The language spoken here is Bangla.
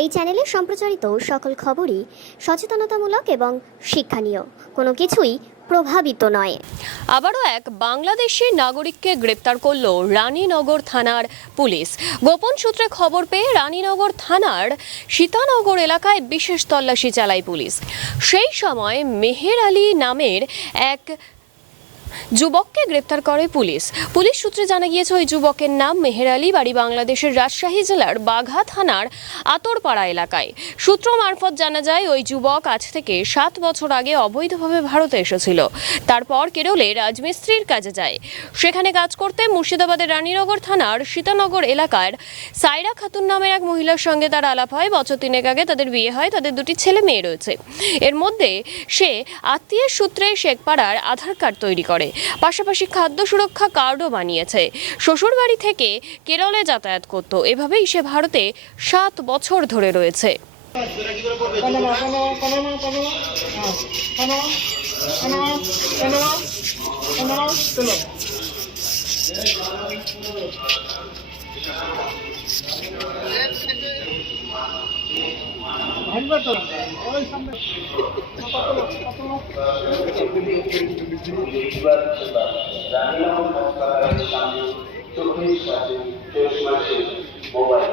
এই চ্যানেলে সম্প্রচারিত সকল খবরই সচেতনতামূলক এবং শিক্ষণীয়, কোনো কিছুই প্রভাবিত নয়। আবারও এক বাংলাদেশি নাগরিককে গ্রেপ্তার করল রানীনগর থানার পুলিশ। গোপন সূত্রে খবর পেয়ে রানীনগর থানার সীতানগর এলাকায় বিশেষ তল্লাশি চালায় পুলিশ। সেই সময় মেহের আলী নামের এক যুবককে গ্রেপ্তার করে পুলিশ। পুলিশ সূত্রে জানা গিয়েছে ওই যুবকের নাম মেহের আলী, বাড়ি বাংলাদেশের রাজশাহী জেলার বাঘা থানার আতরপাড়া এলাকায়। সূত্র মারফত জানা যায় ওই যুবক আজ থেকে 7 বছর আগে অবৈধভাবে ভারতে এসেছিল। তারপর কেরলে রাজমিস্ত্রির কাজে যায়। সেখানে কাজ করতে মুর্শিদাবাদের রানীনগর থানার সীতানগর এলাকার সাইরা খাতুন নামের এক মহিলার সঙ্গে তার আলাপ হয়। বছর 3 আগে তাদের বিয়ে হয়। তাদের 2টি ছেলে মেয়ে রয়েছে। এর মধ্যে সে আত্মীয়ের সূত্রে শেখপাড়ার আধার কার্ড তৈরি করে, পাশাপাশি খাদ্য সুরক্ষা কার্ডও বানিয়েছে। শ্বশুর বাড়ি থেকে কেরলে যাতায়াত করত। এভাবেই সে ভারতে 7 বছর ধরে রয়েছে। মোবাইল